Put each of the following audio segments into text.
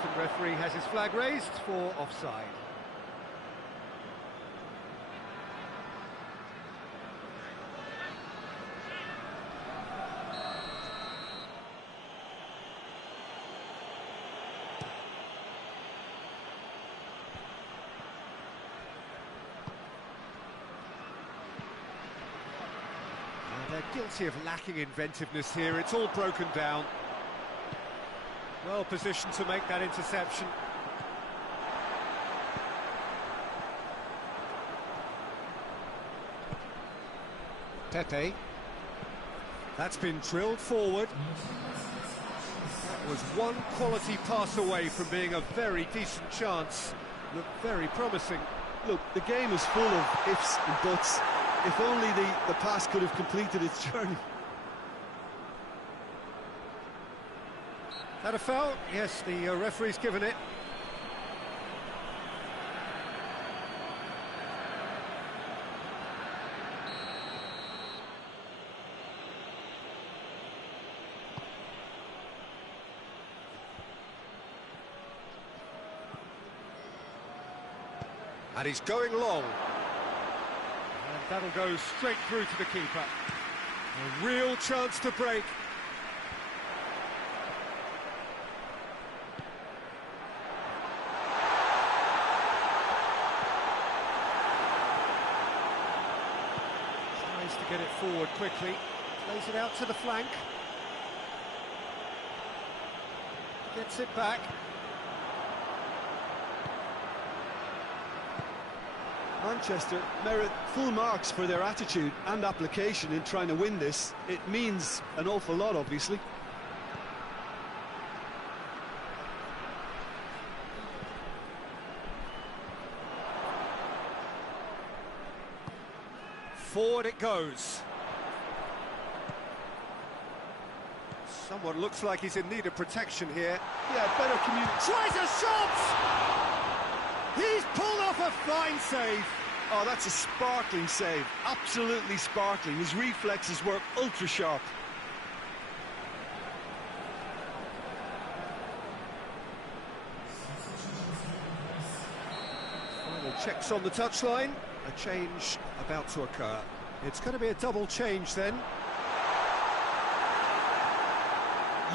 assistant referee has his flag raised for offside. They're guilty of lacking inventiveness here. It's all broken down. Well positioned to make that interception. Pepe. That's been drilled forward. That was one quality pass away from being a very decent chance. Looked very promising. Look, the game is full of ifs and buts. If only the pass could have completed its journey. That a foul? Yes, the referee's given it. And he's going long. And that'll go straight through to the keeper. A real chance to break. Tries to get it forward quickly. Plays it out to the flank. Gets it back. Manchester merit full marks for their attitude and application in trying to win this. It means an awful lot, obviously. Forward it goes. Someone looks like he's in need of protection here. Yeah, better communication. Tries a shot! He's pulled off a fine save. Oh, that's a sparkling save. Absolutely sparkling. His reflexes were ultra sharp. Final checks on the touchline. A change about to occur. It's going to be a double change then.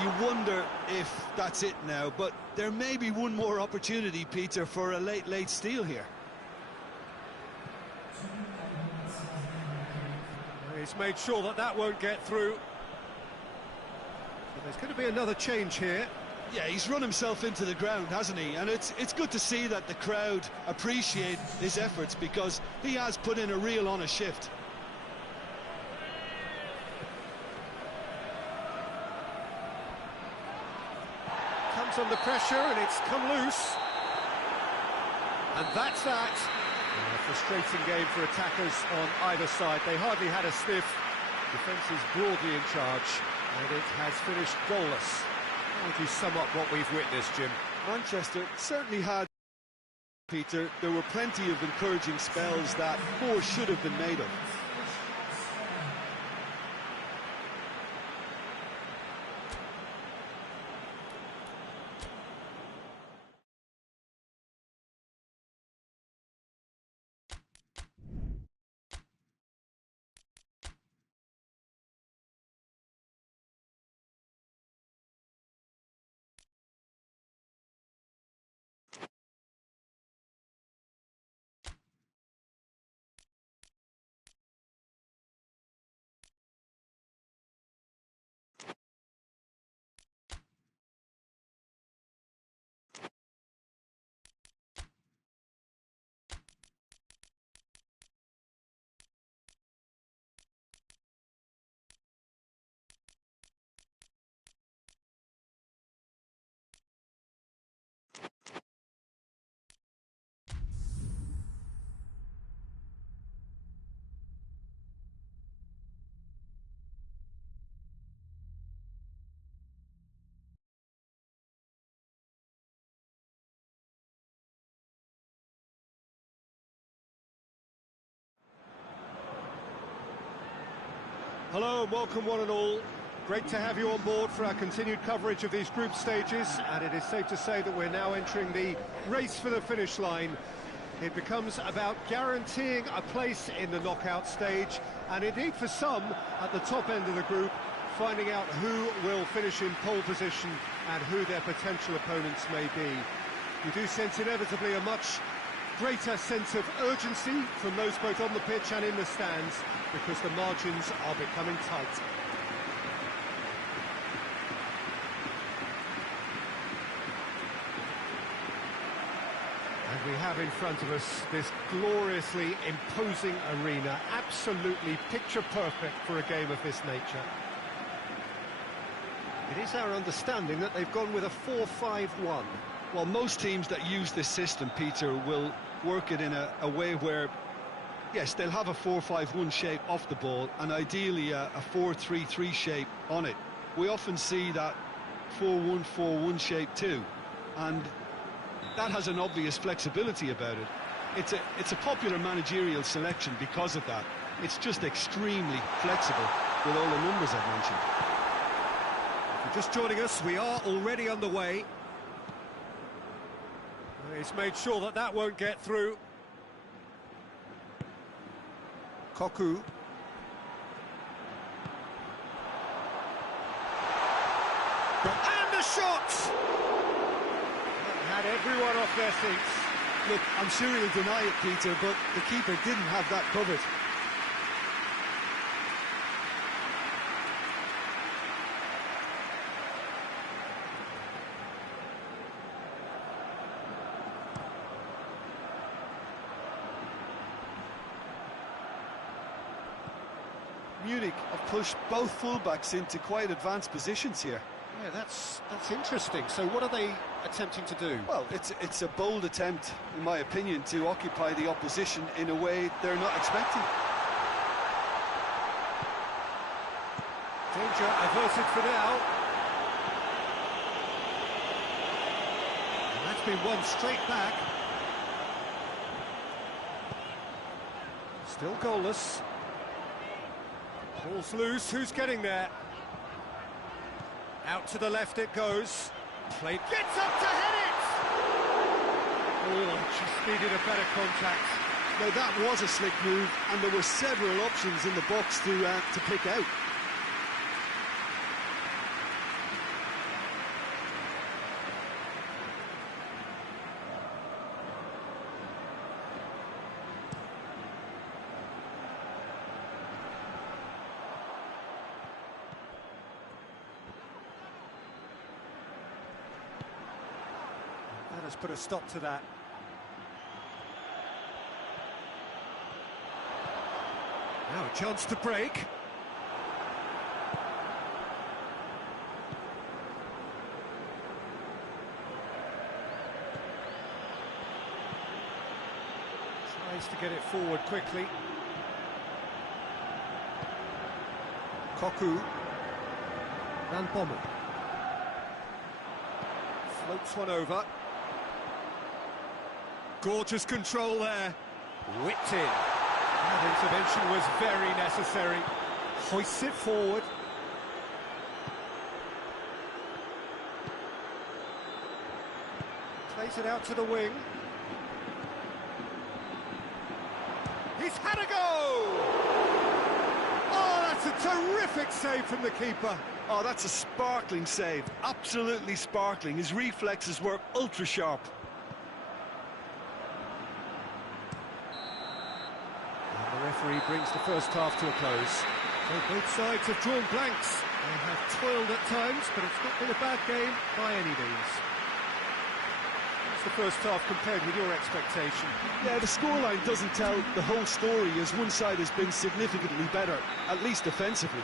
You wonder if that's it now, but there may be one more opportunity, Peter, for a late steal here. He's made sure that that won't get through. But there's going to be another change here. Yeah, he's run himself into the ground, hasn't he? And it's good to see that the crowd appreciate his efforts, because he has put in a real honest shift. Comes under pressure and it's come loose. And that's that. A frustrating game for attackers on either side. They hardly had a sniff. Defence is broadly in charge, and it has finished goalless. How would you sum up what we've witnessed, Jim? Manchester certainly had, Peter. There were plenty of encouraging spells that more should have been made of. Hello and welcome one and all. Great to have you on board for our continued coverage of these group stages, and it is safe to say that we're now entering the race for the finish line. It becomes about guaranteeing a place in the knockout stage, and indeed for some, at the top end of the group, finding out who will finish in pole position and who their potential opponents may be. You do sense inevitably a much greater sense of urgency from those both on the pitch and in the stands, because the margins are becoming tight. And we have in front of us this gloriously imposing arena, absolutely picture perfect for a game of this nature. It is our understanding that they've gone with a 4-5-1. Well, most teams that use this system, Peter, will work it in a way where, yes, they'll have a 4-5-1 shape off the ball, and ideally a 4-3-3 shape on it. We often see that 4-1-4-1 shape too, and that has an obvious flexibility about it. It's a popular managerial selection because of that. It's just extremely flexible with all the numbers I've mentioned. If you're just joining us, we are already underway. He's made sure that that won't get through. Koku. And a shot! That had everyone off their seats. Look, I'm sure he'll deny it, Peter, but the keeper didn't have that covered. Munich have pushed both fullbacks into quite advanced positions here. Yeah, that's interesting. So what are they attempting to do? Well, it's a bold attempt, in my opinion, to occupy the opposition in a way they're not expecting. Danger averted for now. And that's been won straight back. Still goalless. Ball's loose, who's getting there? Out to the left it goes. Played, gets up to hit it! Oh, just needed a better contact. Now that was a slick move, and there were several options in the box to pick out. That has put a stop to that. Now a chance to break. Tries to get it forward quickly. Koku. Van Bommel. Floats one over. Gorgeous control there. Whipped in. That intervention was very necessary. Hoists it forward. Plays it out to the wing. He's had a go! Oh, that's a terrific save from the keeper. Oh, that's a sparkling save. Absolutely sparkling. His reflexes were ultra sharp. And the referee brings the first half to a close. So both sides have drawn blanks. They have toiled at times, but it's not been a bad game by any means. What's the first half compared with your expectation? Yeah, the scoreline doesn't tell the whole story, as one side has been significantly better, at least offensively.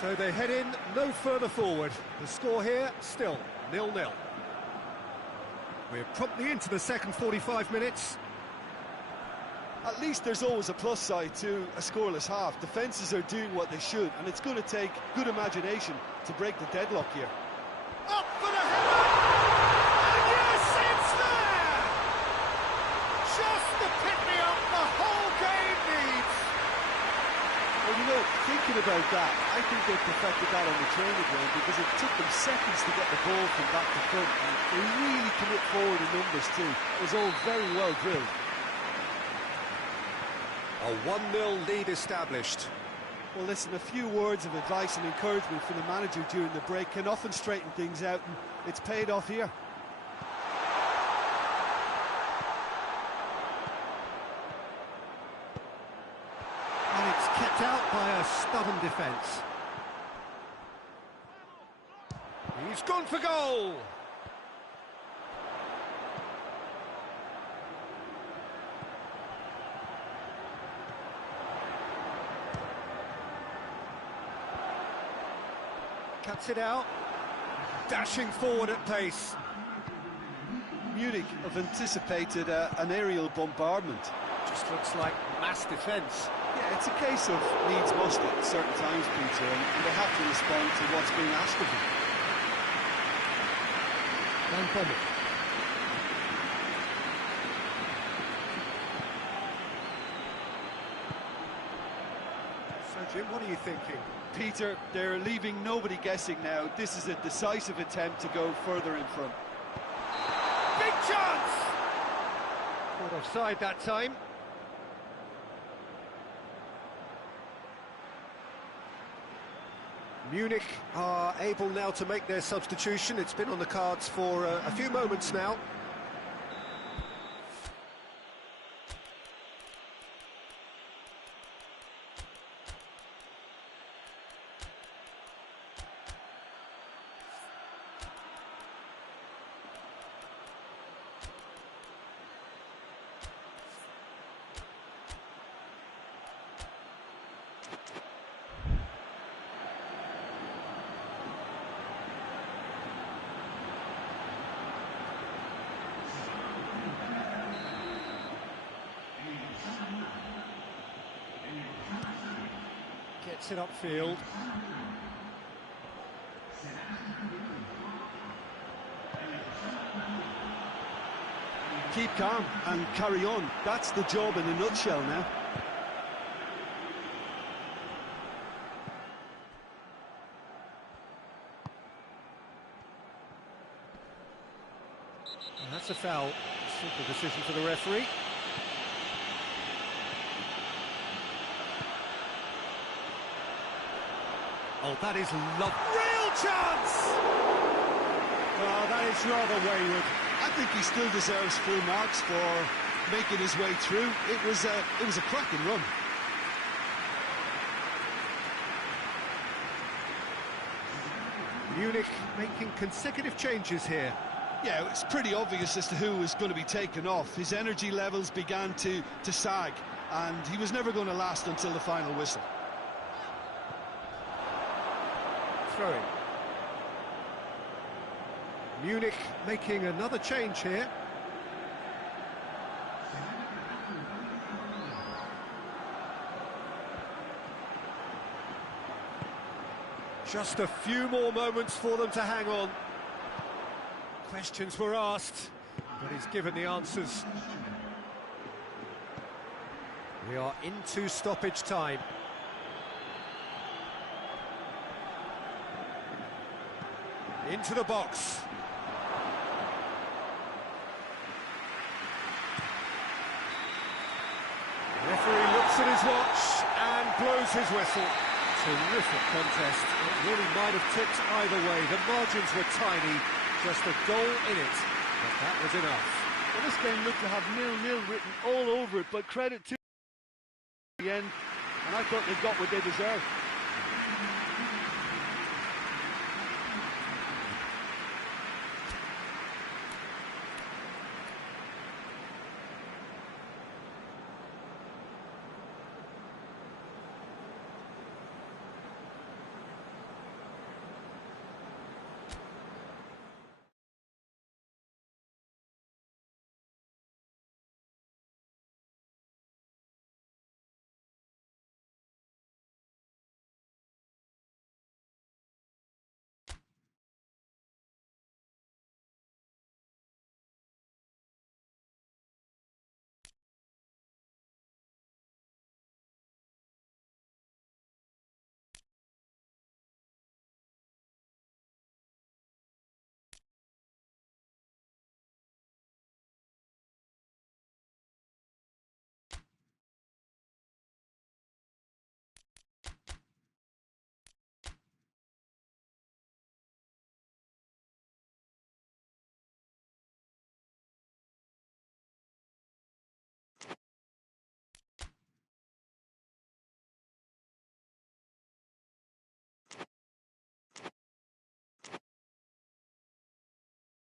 So they head in no further forward. The score here, still 0-0. We're promptly into the second 45 minutes. At least there's always a plus side to a scoreless half. Defences are doing what they should, and it's going to take good imagination to break the deadlock here. Up for the header! And yes, it's there! Just the pick-me-up the whole game needs. Well, you know, thinking about that. I think they perfected that on the training ground because it took them seconds to get the ball from back to front. And they really commit forward in numbers too. It was all very well drilled. A 1-0 lead established. Well, listen, a few words of advice and encouragement from the manager during the break can often straighten things out, and it's paid off here. And it's kept out by a stubborn defence. He's gone for goal! Cuts it out, dashing forward at pace. Munich have anticipated an aerial bombardment. Just looks like mass defence. Yeah, it's a case of needs must at certain times, Peter, and they have to respond to what's being asked of them. Van Bommel. So, Jim, what are you thinking? Peter, they're leaving nobody guessing now. This is a decisive attempt to go further in front. Big chance! Caught offside that time. Munich are able now to make their substitution. It's been on the cards for a few moments now. Gets it upfield. Keep calm and carry on. That's the job in a nutshell now. And that's a foul. Simple decision for the referee. Oh, that is real chance! Oh, that is rather wayward. I think he still deserves full marks for making his way through. It was a cracking run. Munich making consecutive changes here. Yeah, it's pretty obvious as to who was going to be taken off. His energy levels began to sag, and he was never going to last until the final whistle. Throwing. Munich making another change here. Just a few more moments for them to hang on. Questions were asked, but he's given the answers. We are into stoppage time. Into the box. The referee looks at his watch and blows his whistle. Terrific contest. It really might have tipped either way. The margins were tiny, just a goal in it, but that was enough. Well, this game looked to have 0-0 written all over it, but credit to the end, and I thought they got what they deserved.